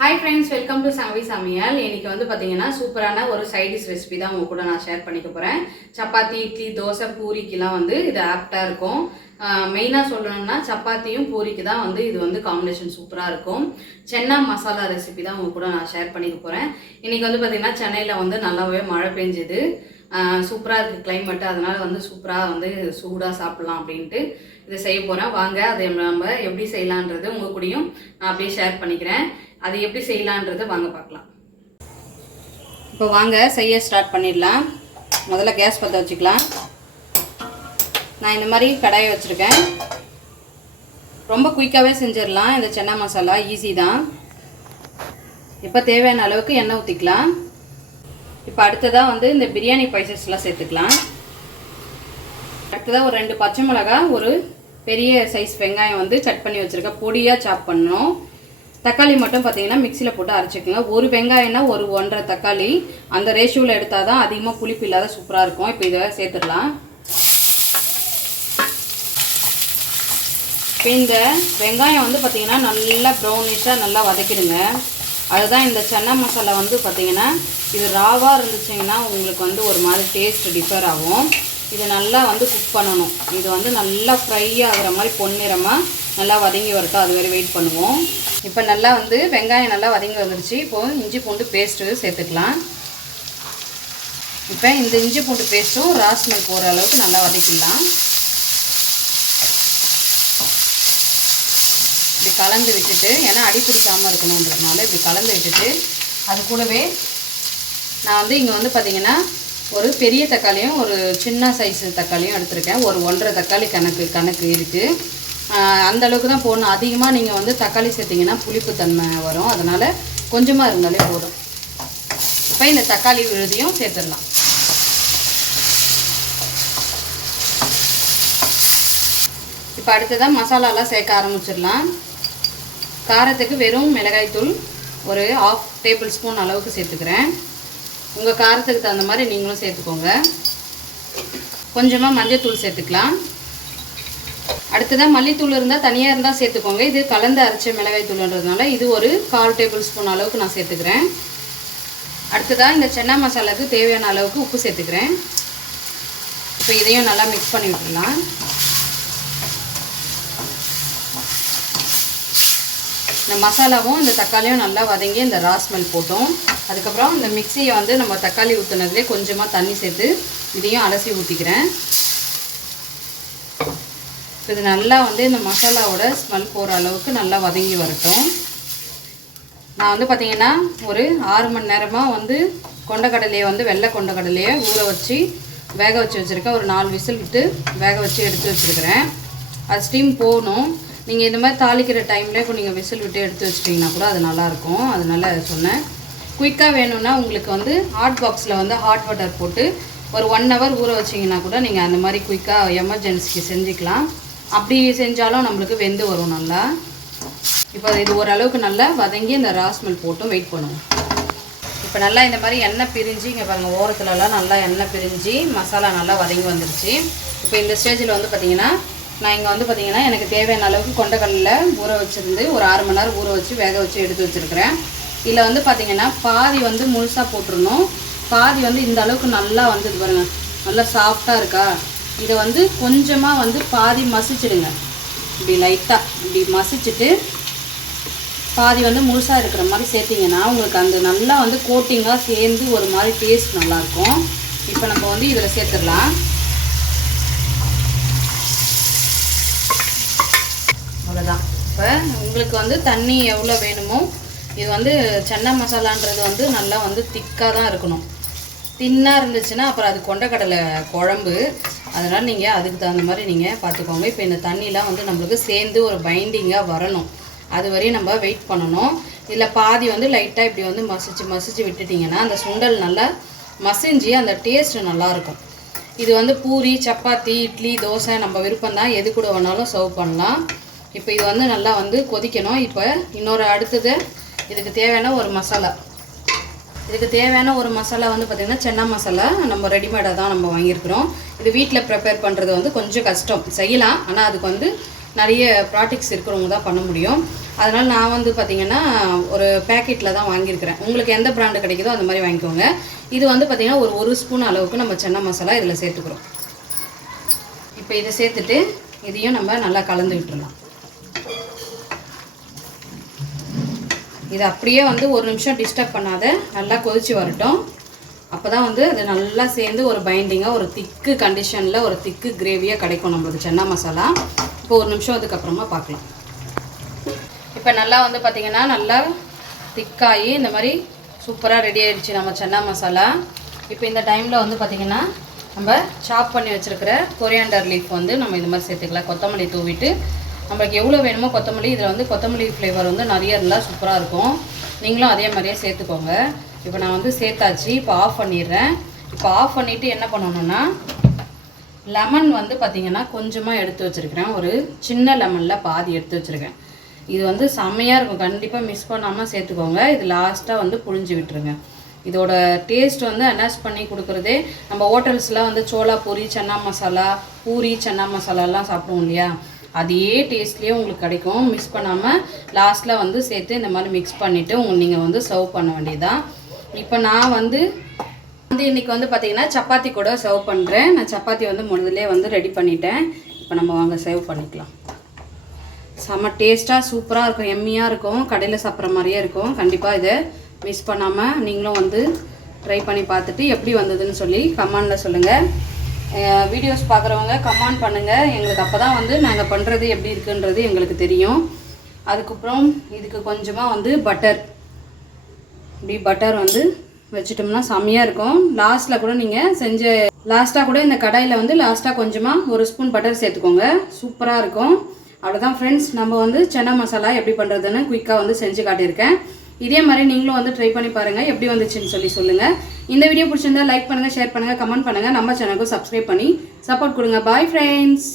Hi friends welcome to Sangavi சமையல் இன்னைக்கு வந்து பார்த்தீங்கன்னா சூப்பரான ஒரு சைடிஷ் ரெசிபி தான் உங்க கூட நான் ஷேர் பண்ணிக்க போகிறேன் சப்பாத்தி இட்லி தோசை பூரிக்கெலாம் வந்து இது ஆப்டாக இருக்கும். மெயினாக சொல்லணும்னா சப்பாத்தியும் பூரிக்கு தான் வந்து இது வந்து காம்பினேஷன் சூப்பராக இருக்கும். சென்னா மசாலா ரெசிபி தான் உங்க கூட நான் ஷேர் பண்ணிக்க போகிறேன் இன்னைக்கு வந்து பார்த்தீங்கன்னா சென்னையில் வந்து நல்லாவே மழை பெஞ்சுது. சூப்பராக இருக்குது climate. அதனால் வந்து சூப்பராக வந்து சூடாக சாப்பிட்லாம் அப்படின்ட்டு இதை செய்ய போகிறேன் வாங்க அதை நம்ம எப்படி செய்யலான்றது உங்கள் கூடயும் நான் அப்படியே ஷேர் பண்ணிக்கிறேன். அது எப்படி செய்யலான்றத வாங்க பார்க்கலாம். இப்போ வாங்க செய்ய ஸ்டார்ட் பண்ணிடலாம். முதல்ல கேஸ் பற்ற வச்சுக்கலாம். நான் இந்த மாதிரி கடாயை வச்சுருக்கேன். ரொம்ப குயிக்காகவே செஞ்சிடலாம். இந்த சென்னா மசாலா ஈஸி தான். இப்போ தேவையான அளவுக்கு எண்ணெய் ஊற்றிக்கலாம் இப்போ அடுத்ததாக வந்து இந்த பிரியாணி பைசஸ்லாம் சேர்த்துக்கலாம். அடுத்ததாக ஒரு ரெண்டு பச்சை மிளகா ஒரு பெரிய சைஸ் வெங்காயம் வந்து சட் பண்ணி வச்சுருக்கேன். பொடியாக சாப் பண்ணணும். தக்காளி மட்டும் பார்த்தீங்கன்னா மிக்சியில் போட்டு அரைச்சிக்கோங்க. ஒரு வெங்காயம்னா ஒரு ஒன்றரை தக்காளி. அந்த ரேஷியோவில் எடுத்தால் தான் அதிகமாக புளிப்பு இல்லாத சூப்பராக இருக்கும். இப்போ இதை சேர்த்துடலாம். இப்போ இந்த வெங்காயம் வந்து பார்த்தீங்கன்னா நல்லா ப்ரௌனிஷாக நல்லா வதக்கிடுங்க. அதுதான் இந்த சன்னா மசாலா வந்து பார்த்தீங்கன்னா இது ராவாக இருந்துச்சிங்கன்னா உங்களுக்கு வந்து ஒரு மாதிரி டேஸ்ட் டிஃபர் ஆகும். இது நல்லா வந்து குக் பண்ணணும். இது வந்து நல்லா ஃப்ரை ஆகிற மாதிரி பொன்னிறமாக நல்லா வதங்கி வரட்டும். அது வரை வெயிட் பண்ணுவோம். இப்போ நல்லா வந்து வெங்காயம் நல்லா வதங்கி வந்துருச்சு. இப்போது இஞ்சி பூண்டு பேஸ்ட்டு சேர்த்துக்கலாம். இப்போ இந்த இஞ்சி பூண்டு பேஸ்ட்டும் ராஸ்மெல் போகிற அளவுக்கு நல்லா வதக்கிடலாம். இப்படி கலந்து விட்டுட்டு ஏன்னா அடி பிடிக்காமல் இருக்கணுன்றதுனால இப்படி கலந்து விட்டுட்டு அது கூடவே நான் வந்து இங்கே வந்து பார்த்திங்கன்னா ஒரு பெரிய தக்காளியும் ஒரு சின்ன சைஸ் தக்காளியும் எடுத்திருக்கேன். ஒரு ஒன்றரை தக்காளி கணக்கு கணக்கு இருக்குது அந்த அளவுக்கு தான் போடணும். அதிகமாக நீங்கள் வந்து தக்காளி சேர்த்திங்கன்னா புளிப்பு தன்மை வரும். அதனால் கொஞ்சமாக இருந்தாலே போதும். இப்போ இந்த தக்காளி விழுதியும் சேர்த்துடலாம். இப்போ அடுத்ததாக மசாலாலாம் சேர்க்க ஆரம்பிச்சிடலாம். காரத்துக்கு வெறும் மிளகாய்த்தூள் ஒரு ஆஃப் டேபிள் ஸ்பூன் அளவுக்கு சேர்த்துக்கிறேன். உங்கள் காரத்துக்கு தகுந்த மாதிரி நீங்களும் சேர்த்துக்கோங்க. கொஞ்சமாக மஞ்சத்தூள் சேர்த்துக்கலாம். அடுத்ததாக மல்லித்தூள் இருந்தால் தனியாக இருந்தால் சேர்த்துக்கோங்க. இது கலந்து அரைச்ச மிளகாய் தூள்ன்றதுனால இது ஒரு கால் டேபிள் ஸ்பூன் அளவுக்கு நான் சேர்த்துக்கிறேன். அடுத்ததாக இந்த சென்னா மசாலாவுக்கு தேவையான அளவுக்கு உப்பு சேர்த்துக்கிறேன். இப்போ இதையும் நல்லா மிக்ஸ் பண்ணி விட்டுடலாம். இந்த மசாலாவும் இந்த தக்காளியும் நல்லா வதங்கி இந்த ராஸ்மெல் போட்டோம். அதுக்கப்புறம் இந்த மிக்சியை வந்து நம்ம தக்காளி ஊற்றுனதுலேயே கொஞ்சமாக தண்ணி சேர்த்து இதையும் அலசி ஊற்றிக்கிறேன் இது நல்லா வந்து இந்த மசாலாவோட ஸ்மெல் போகிற அளவுக்கு நல்லா வதங்கி வரட்டும். நான் வந்து பார்த்திங்கன்னா ஒரு ஆறு மணி நேரமாக வந்து கொண்டக்கடலையை வந்து வெள்ளை கொண்டக்கடலையை ஊற வச்சு வேக வச்சு வச்சுருக்கேன். ஒரு நாலு விசில் விட்டு வேக வச்சு எடுத்து வச்சுருக்கிறேன். அது ஸ்டீம் போகணும். நீங்கள் இந்த மாதிரி தாளிக்கிற டைமில் இப்போ நீங்கள் விசில் விட்டு எடுத்து வச்சிட்டிங்கன்னா கூட அது நல்லாயிருக்கும் அதனால் சொன்னேன். குயிக்காக வேணும்னா உங்களுக்கு வந்து ஹாட் பாக்ஸில் வந்து ஹாட் வாட்டர் போட்டு ஒரு ஒன் ஹவர் ஊற வச்சிங்கன்னா கூட நீங்கள் அந்த மாதிரி குயிக்காக எமர்ஜென்சிக்கு செஞ்சுக்கலாம். அப்படி செஞ்சாலும் நம்மளுக்கு வெந்து வரும் நல்லா. இப்போ இது ஓரளவுக்கு நல்லா வதங்கி இந்த ராஸ்மெல் போட்டும் வெயிட் பண்ணுவோம் இப்போ நல்லா இந்த மாதிரி எண்ணெய் பிரிஞ்சு இங்கே பாருங்கள் ஓரத்துலலாம் நல்லா எண்ணெய் பிரிஞ்சு மசாலா நல்லா வதங்கி வந்துருச்சு. இப்போ இந்த ஸ்டேஜில் வந்து பார்த்திங்கன்னா நான் இங்கே வந்து பார்த்திங்கன்னா எனக்கு தேவையான அளவுக்கு கொண்டக்கடலில் ஊற வச்சுருந்து ஒரு ஆறு மணி நேரம் ஊற வச்சு வேக வச்சு எடுத்து வச்சுருக்கிறேன். இதில் வந்து பார்த்திங்கன்னா பாதி வந்து முழுசாக போட்டுருணும் பாதி வந்து இந்த அளவுக்கு நல்லா வந்து இது பாருங்கள் நல்லா சாஃப்டாக இருக்கா? இதை வந்து கொஞ்சமாக வந்து பாதி மசிச்சிடுங்க. இப்படி லைட்டாக இப்படி மசிச்சுட்டு பாதி வந்து முழுசாக இருக்கிற மாதிரி சேர்த்திங்கன்னா உங்களுக்கு அந்த நல்லா வந்து கோட்டிங்காக சேர்ந்து ஒரு மாதிரி டேஸ்ட் நல்லாயிருக்கும் இப்போ நம்ம வந்து இதில் சேர்த்துடலாம் அவ்வளோதான் இப்போ உங்களுக்கு வந்து தண்ணி எவ்வளோ வேணுமோ இது வந்து சென்னா மசாலான்றது வந்து நல்லா வந்து திக்காக தான் இருக்கணும். தின்னாக இருந்துச்சுன்னா அப்புறம் அது கொண்டக்கடலை குழம்பு அதனால் நீங்கள் அதுக்கு தகுந்த மாதிரி நீங்கள் பார்த்துக்கோங்க இப்போ இந்த தண்ணிலாம் வந்து நம்மளுக்கு சேர்ந்து ஒரு பைண்டிங்காக வரணும். அது வரையும் நம்ம வெயிட் பண்ணணும். இதில் பாதி வந்து லைட்டாக இப்படி வந்து மசிச்சு மசிச்சு விட்டுட்டிங்கன்னா அந்த சுண்டல் நல்லா மசிஞ்சு அந்த டேஸ்ட்டு நல்லாயிருக்கும். இது வந்து பூரி சப்பாத்தி இட்லி தோசை நம்ம விருப்பம் தான் எது கூட வேணாலும் சர்வ் பண்ணலாம். இப்போ இது வந்து நல்லா வந்து கொதிக்கணும். இப்போ இன்னொரு அடுத்தது இதுக்கு தேவையான ஒரு மசாலா. இதுக்கு தேவையான ஒரு மசாலா வந்து பார்த்திங்கன்னா சென்னா மசாலா நம்ம ரெடிமேடாக தான் நம்ம வாங்கியிருக்கிறோம். இது வீட்டில் ப்ரிப்பேர் பண்ணுறது வந்து கொஞ்சம் கஷ்டம். செய்யலாம். ஆனால் அதுக்கு வந்து நிறைய ப்ராடக்ட்ஸ் இருக்கிறவங்க தான் பண்ண முடியும். அதனால் நான் வந்து பார்த்திங்கன்னா ஒரு பேக்கெட்டில் தான் வாங்கியிருக்கிறேன். உங்களுக்கு எந்த ப்ராண்டு கிடைக்குதோ அந்த மாதிரி வாங்கிக்கோங்க. இது வந்து பார்த்திங்கன்னா ஒரு ஒரு ஸ்பூன் அளவுக்கு நம்ம சென்னா மசாலா இதில் சேர்த்துக்கிறோம். இப்போ இதை சேர்த்துட்டு இதையும் நம்ம நல்லா கலந்து விட்டுருலாம் இது அப்படியே வந்து ஒரு நிமிஷம் டிஸ்டர்ப் பண்ணாத. நல்லா கொதிச்சு வரட்டும். அப்போ தான் வந்து அது நல்லா சேர்ந்து ஒரு பைண்டிங்காக ஒரு திக்கு கண்டிஷனில் ஒரு திக்கு கிரேவியாக கிடைக்கும் நம்மளுக்கு சன்னா மசாலா. இப்போ ஒரு நிமிஷம் அதுக்கப்புறமா பார்க்கலாம். இப்போ நல்லா வந்து பார்த்திங்கன்னா நல்லா திக்காகி இந்த மாதிரி சூப்பராக ரெடி ஆகிடுச்சு நம்ம சன்னா மசாலா. இப்போ இந்த டைமில் வந்து பார்த்திங்கன்னா நம்ம சாப் பண்ணி வச்சுருக்கிற கொரியாண்டர் லீஃப் வந்து நம்ம இந்த மாதிரி சேர்த்துக்கலாம். கொத்தமல்லி தூவிட்டு நம்மளுக்கு எவ்வளோ வேணுமோ கொத்தமல்லி இதில் வந்து கொத்தமல்லி ஃப்ளேவர் வந்து நிறைய இருந்தால் சூப்பராக இருக்கும். நீங்களும் அதே மாதிரியே சேர்த்துக்கோங்க. இப்போ நான் வந்து சேர்த்தாச்சு இப்போ ஆஃப் பண்ணிடுறேன். இப்போ ஆஃப் பண்ணிவிட்டு என்ன பண்ணணுன்னா லெமன் வந்து பார்த்திங்கன்னா கொஞ்சமாக எடுத்து வச்சுருக்கிறேன். ஒரு சின்ன லெமனில் பாதி எடுத்து வச்சுருக்கேன். இது வந்து செம்மையாக இருக்கும். கண்டிப்பாக மிஸ் பண்ணாமல் சேர்த்துக்கோங்க. இது லாஸ்ட்டாக வந்து புழிஞ்சு விட்டுருங்க. இதோட டேஸ்ட் வந்து அனாஸ் பண்ணி கொடுக்குறதே நம்ம ஹோட்டல்ஸ்லாம் வந்து சோளா பூரி சன்னா மசாலா பூரி சன்னா மசாலாலாம் சாப்பிடுவோம் இல்லையா? அதே டேஸ்ட்லேயே உங்களுக்கு கிடைக்கும். மிஸ் பண்ணாமல் லாஸ்ட்டில் வந்து சேர்த்து இந்த மாதிரி மிக்ஸ் பண்ணிவிட்டு உங்கள் நீங்கள் வந்து சர்வ் பண்ண வேண்டியதுதான் இப்போ நான் வந்து வந்து இன்றைக்கி வந்து பார்த்தீங்கன்னா சப்பாத்தி கூட சர்வ் பண்ணுறேன் நான் சப்பாத்தி வந்து முதல்லே வந்து ரெடி பண்ணிட்டேன். இப்போ நம்ம வாங்க சர்வ் பண்ணிக்கலாம். செம்ம டேஸ்ட்டாக சூப்பராக இருக்கும். எம்மியாக இருக்கும். கடையில் சாப்பிட்ற மாதிரியே இருக்கும். கண்டிப்பாக இதை மிஸ் பண்ணாமல் நீங்களும் வந்து ட்ரை பண்ணி பார்த்துட்டு எப்படி வந்ததுன்னு சொல்லி கமெண்டில் சொல்லுங்கள் வீடியோஸ் பார்க்குறவங்க கமெண்ட் பண்ணுங்கள் எங்களுக்கு அப்போ தான் வந்து நாங்கள் பண்ணுறது எப்படி இருக்குன்றது எங்களுக்கு தெரியும். அதுக்கப்புறம் இதுக்கு கொஞ்சமாக வந்து பட்டர் இப்படி பட்டர் வந்து வச்சிட்டோம்னா செம்மையாக இருக்கும். லாஸ்ட்டில் கூட நீங்கள் செஞ்ச லாஸ்ட்டாக கூட இந்த கடாயில் வந்து லாஸ்ட்டாக கொஞ்சமாக ஒரு ஸ்பூன் பட்டர் சேர்த்துக்கோங்க. சூப்பராக இருக்கும். அவ்வளோதான் ஃப்ரெண்ட்ஸ் நம்ம வந்து சன்னா மசாலா எப்படி பண்ணுறதுன்னு குயிக்காக வந்து செஞ்சு காட்டியிருக்கேன். இதே மாதிரி நீங்களும் வந்து ட்ரை பண்ணி பாருங்கள் எப்படி வந்துச்சுன்னு சொல்லி சொல்லுங்கள் இந்த வீடியோ பிடிச்சிருந்தா லைக் பண்ணுங்கள் ஷேர் பண்ணுங்கள் கமெண்ட் பண்ணுங்கள் நம்ம சேனலுக்கும் சப்ஸ்கிரைப் பண்ணி சப்போர்ட் கொடுங்க. Bye friends